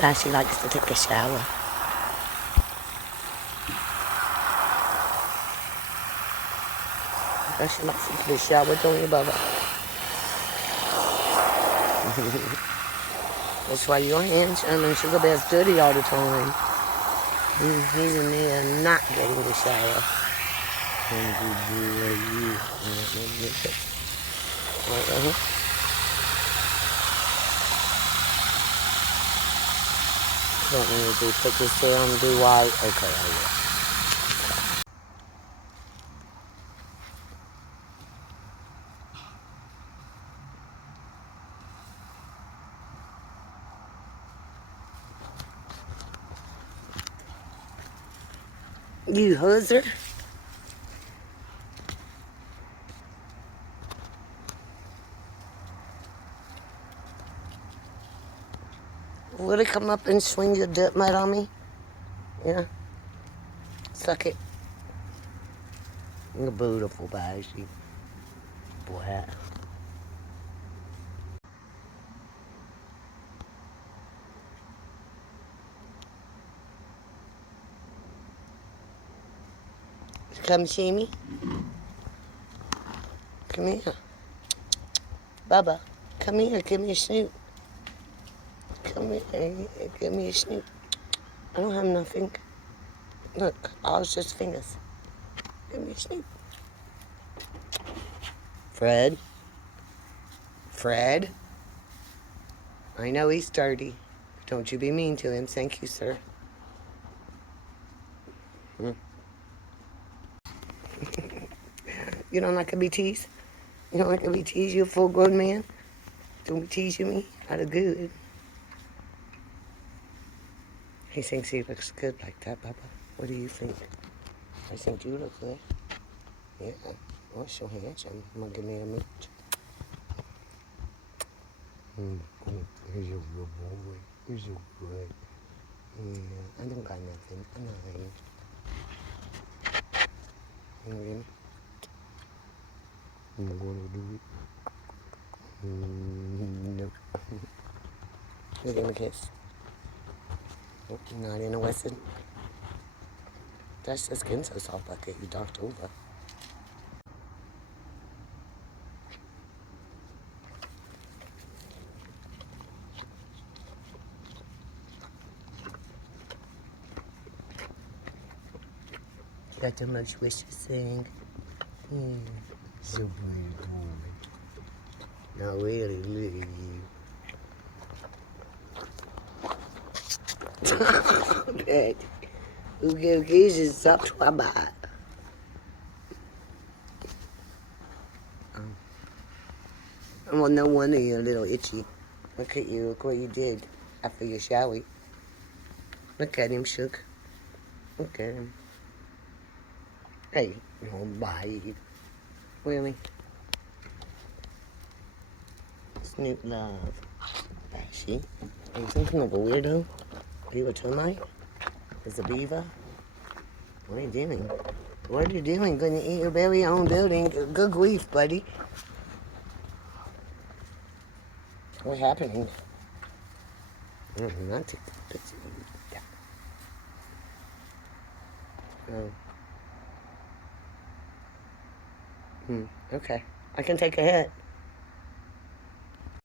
Now she likes to take a shower. Now she likes to take a shower, don't you, Bubba? That's why your hands and Sugar Bear's dirty all the time. He's in there not getting the shower. Don't need to put this there on do white. Okay, I will. You huzzer. Will it come up and swing your dirt mud on me? Yeah. Suck it. You're beautiful, baby. Boy. Come see me. Come here. Bubba, come here. Give me a snoot. Come here. Give me a snoot. I don't have nothing. Look, all it's just fingers. Give me a snoot. Fred. Fred. I know he's dirty. Don't you be mean to him. Thank you, sir. You don't like to be teased? You don't like to be teased? You're a full-grown man. Don't be teasing me. Out of good. He thinks he looks good like that, Bubba. What do you think? I think you look good. Yeah. Oh, so handsome. I'm gonna give me a meat. He's a good boy. He's so good. Yeah, I don't got nothing. I'm not ready. You ready? I'm gonna do it. No. Give him a kiss. Oh, not in a Wesson. That's the skin so soft like it. You docked over. You got too much wish to sing. So pretty boy. Now really, look at you. Who gave Jesus up to a bite? Well, no wonder you're a little itchy. Look at you. Look what you did after your shower. Look at him, Shook. Look at him. Hey, no bite. Really? Snoop Love. See? Are you some kind of a weirdo? Are you a termite? Is a beaver? What are you doing? What are you doing? Gonna eat your very own building? Good grief, buddy. What's happening? Not to picture. Oh. Okay. I can take a hit.